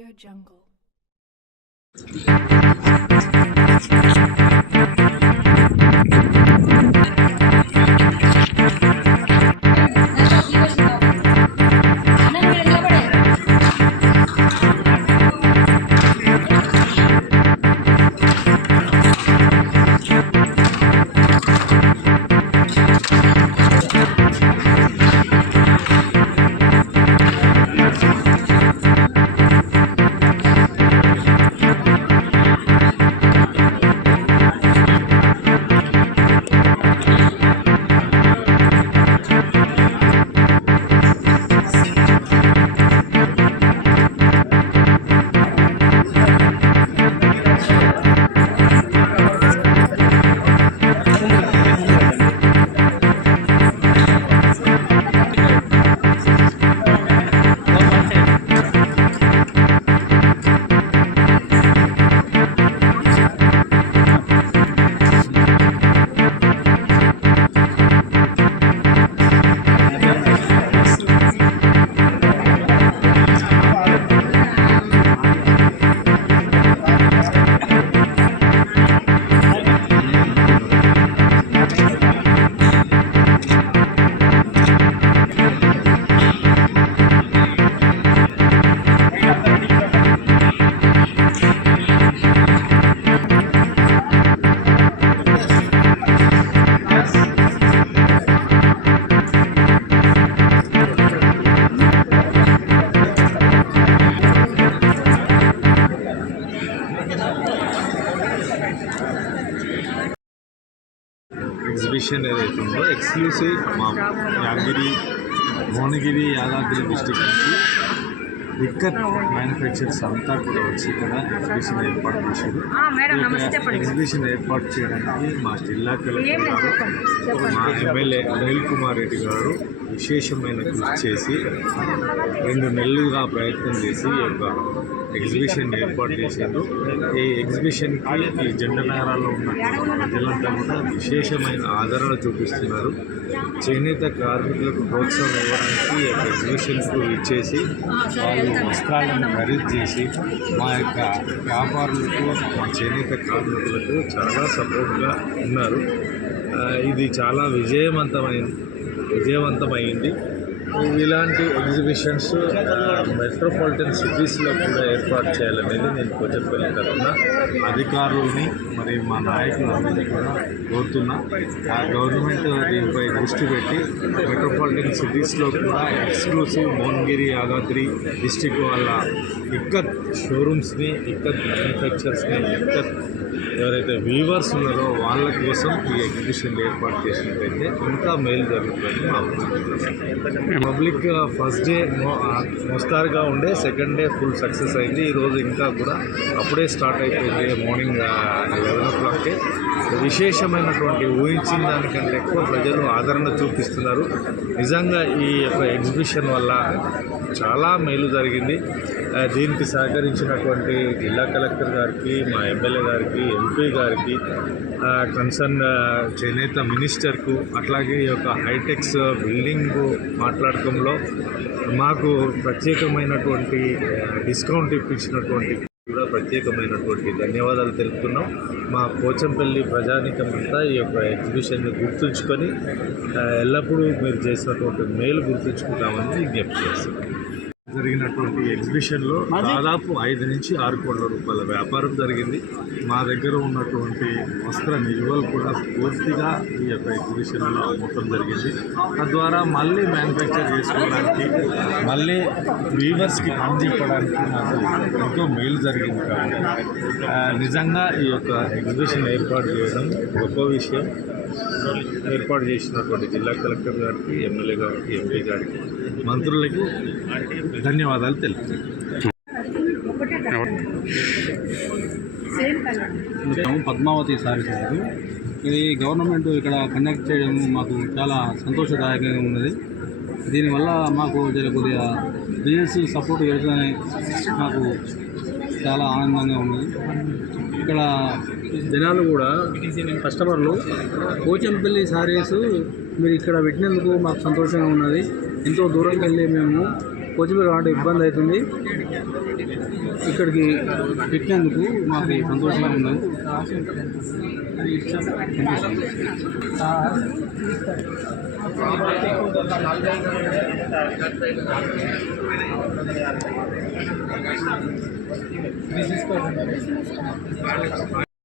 AudioJungle. Exhibition ఏదైతే ఉందో exclusive మా భువనగిరి యాదాద్రి డిస్ట్రిక్ట్ నుంచి ఇక్కత్ మ్యానుఫ్యాక్చర్స్ అంతా కూడా వచ్చి ఇక్కడ ఎగ్జిబిషన్ ఏర్పాటు చేశారు. ఎగ్జిబిషన్ ఏర్పాటు చేయడానికి మా జిల్లా కలెక్టర్ గారు, మా ఎమ్మెల్యే అనిల్ కుమార్ రెడ్డి గారు విశేషమైన కృషి చేసి 2 నెలలుగా ప్రయత్నం చేసి ఈ యొక్క ఎగ్జిబిషన్ ఏర్పాటు చేశారు. ఈ ఎగ్జిబిషన్కి ఈ జెండనగరాల్లో ఉన్న ప్రజలంతా కూడా విశేషమైన ఆదరణ చూపిస్తున్నారు. చేనేత కార్మికులకు ప్రోత్సాహం ఇవ్వడానికి ఈ యొక్క ఎగ్జిబిషన్కు ఇచ్చేసి వాళ్ళు వస్త్రాలను ఖరీదు చేసి మా యొక్క వ్యాపారులకు, మా చేనేత కార్మికులకు చాలా సపోర్ట్గా ఉన్నారు. ఇది చాలా విజయవంతమైంది. ఇలాంటి ఎగ్జిబిషన్స్ మెట్రోపాలిటన్ సిటీస్లో కూడా ఏర్పాటు చేయాలనేది నేను పోచంపల్లి తరఫున అధికారులని మరి మా నాయకులందరినీ కూడా కోరుతున్నా. ఆ గవర్నమెంట్ దీనిపై దృష్టి పెట్టి మెట్రోపాలిటన్ సిటీస్లో కూడా ఎక్స్క్లూసివ్ భువనగిరి యాదాద్రి డిస్టిక్ వాళ్ళ ఇక్కత్ షోరూమ్స్ని, ఇక్కత్ మ్యానుఫ్యాక్చర్స్ని, ఇక్కత్ ఎవరైతే వీవర్స్ ఉన్నారో వాళ్ళ కోసం ఈ ఎగ్జిబిషన్ ఏర్పాటు చేసినట్లయితే ఇంకా మేలు జరుగుతుందని మా అభిప్రాయం. పబ్లిక్ ఫస్ట్ డే మోస్తారుగా ఉండే, సెకండ్ డే ఫుల్ సక్సెస్ అయింది. ఈరోజు ఇంకా కూడా అప్పుడే స్టార్ట్ అయిపోయింది. మార్నింగ్ 11 o'clockకే విశేషమైనటువంటి ఊహించిన దానికంటే ఎక్కువ ప్రజలు ఆదరణ చూపిస్తున్నారు. నిజంగా ఈ యొక్క ఎగ్జిబిషన్ వల్ల చాలా మేలు జరిగింది. దీనికి సహకరించినటువంటి జిల్లా కలెక్టర్ గారికి, మా ఎమ్మెల్యే గారికి, ఎంపీ గారికి, కన్సర్న్ చేనేత మినిస్టర్కు, అట్లాగే ఈ యొక్క హైటెక్స్ బిల్డింగ్ మాట్లాడటంలో మాకు ప్రత్యేకమైనటువంటి డిస్కౌంట్ ఇప్పించినటువంటి కూడా ప్రత్యేకమైనటువంటి ధన్యవాదాలు తెలుపుతున్నాం. మా పోచంపల్లి ప్రజానికమంతా ఈ యొక్క ఎగ్జిబిషన్ని గుర్తుంచుకొని ఎల్లప్పుడూ మీరు చేసినటువంటి మేలు గుర్తుంచుకుంటామని విజ్ఞప్తి చేస్తున్నాం. జరిగినటువంటి ఎగ్జిబిషన్లో దాదాపు 5 నుంచి 6 కోట్ల రూపాయల వ్యాపారం జరిగింది. మా దగ్గర ఉన్నటువంటి వస్త్ర నిల్వలు కూడా పూర్తిగా ఈ యొక్క ఎగ్జిబిషన్లో అమ్మటం జరిగింది. తద్వారా మళ్ళీ మ్యానుఫ్యాక్చర్ చేసుకోవడానికి, మళ్ళీ వీవర్స్కి అందజెప్పడానికి నాకు ఎంతో మేలు జరిగింది. కాబట్టి నిజంగా ఈ యొక్క ఎగ్జిబిషన్ ఏర్పాటు చేయడం గొప్ప విషయం. ఏర్పాటు చేసినటువంటి జిల్లా కలెక్టర్ గారికి, ఎమ్మెల్యే గారికి, ఎంపీ గారికి, మంత్రులకి ధన్యవాదాలు తెలుపుతున్నాను. పద్మావతి సారీస్ గారు, ఇది గవర్నమెంట్ ఇక్కడ కండక్ట్ చేయడం మాకు చాలా సంతోషదాయకంగా ఉన్నది. దీనివల్ల మాకు కొద్దిగా బిజినెస్ సపోర్ట్ పెరుగుతుందని మాకు చాలా ఆనందంగా ఉన్నది. ఇక్కడ జనాలు కూడా, కస్టమర్లు పోచంపల్లి సారీస్ మీరు ఇక్కడ పెట్టినందుకు మాకు సంతోషంగా ఉన్నది. ఎంతో దూరంకి వెళ్ళి మేము కోచిపేట రావడం ఇబ్బంది అవుతుంది. ఇక్కడికి పెట్టినందుకు మాకు సంతోషంగా ఉన్నది. సంతోషం.